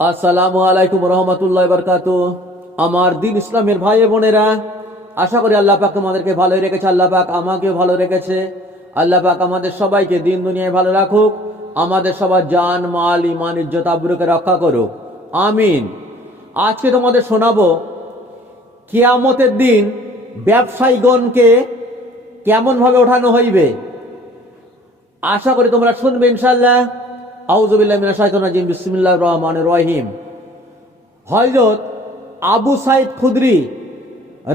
আসসালামু আলাইকুম রহমতুল্লাহ বরকাত। আমার দিন ইসলামের ভাই বোনেরা, আশা করি আল্লাহ পাক তোমাদেরকে ভালোই রেখেছে, আল্লাহ পাক আমাকেও ভালো রেখেছে। আল্লাহ পাক আমাদের সবাইকে দিন দুনিয়ায় ভালো রাখুক, আমাদের সবার জান, মাল ইমান ইজ্জত, আবরুকে রক্ষা করুক। আমিন। আজকে তোমাদের শোনাবো, কেয়ামতের দিন ব্যবসায়ীগণকে কেমনভাবে ওঠানো হইবে? আশা করি তোমরা শুনবে ইনশাল্লাহ আউজুবিল্লাহ মিনাশ শাইতানির রাজিম, বিসমিল্লাহির রহমানির রহিম। হযরত আবু সাইদ খুদরি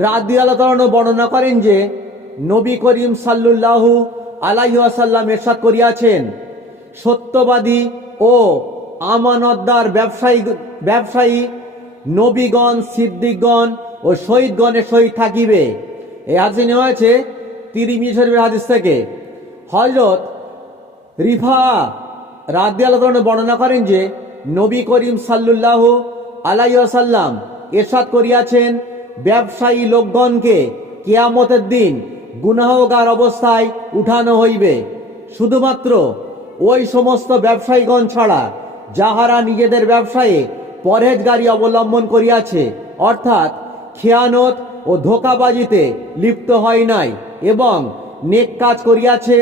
রাদিয়াল্লাহু তাআলা বর্ণনা করেন যে, নবী করিম সাল্লুল্লাহু আলাইহি ওয়াসাল্লাম ইরশাদ করিয়াছেন, সত্যবাদী ও আমানতদার ব্যবসায়ী ব্যবসায়ী নবীগণ, সিদ্দিকগণ ও শহীদগণের শহীদ থাকিবে। এই হাদিস নেওয়া হয়েছে তিরিমি শরীফের হাদিস থেকে। হযরত রিফা রাদ্দি আল্লাহ বর্ণনা করেন যে, নবী করিম সাল্লুল্লাহ আলাইসাল্লাম এরশাদ করিয়াছেন, ব্যবসায়ী লোকগণকে কেয়ামতের দিন গুনাহগার অবস্থায় উঠানো হইবে। শুধুমাত্র ওই সমস্ত ব্যবসায়ীগণ ছাড়া যাহারা নিজেদের ব্যবসায়ে পরহেজগারি অবলম্বন করিয়াছে, অর্থাৎ খেয়ানত ও ধোকাবাজিতে লিপ্ত হয় নাই এবং নেক কাজ করিয়াছে,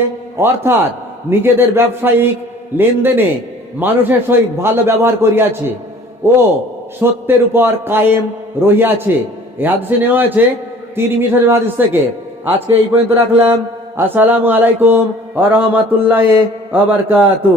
অর্থাৎ নিজেদের ব্যবসায়িক লেনদেনে মানুষের সহিত ভালো ব্যবহার করিয়াছে ও সত্যের উপর কায়েম রহিয়াছে। এই হাদিসে নেওয়া হয়েছে তিরিমি শরীফ হাদিস থেকে। আজকে এই পর্যন্ত রাখলাম। আসসালামু আলাইকুম আ রহমতুল্লাহ আবরকাতু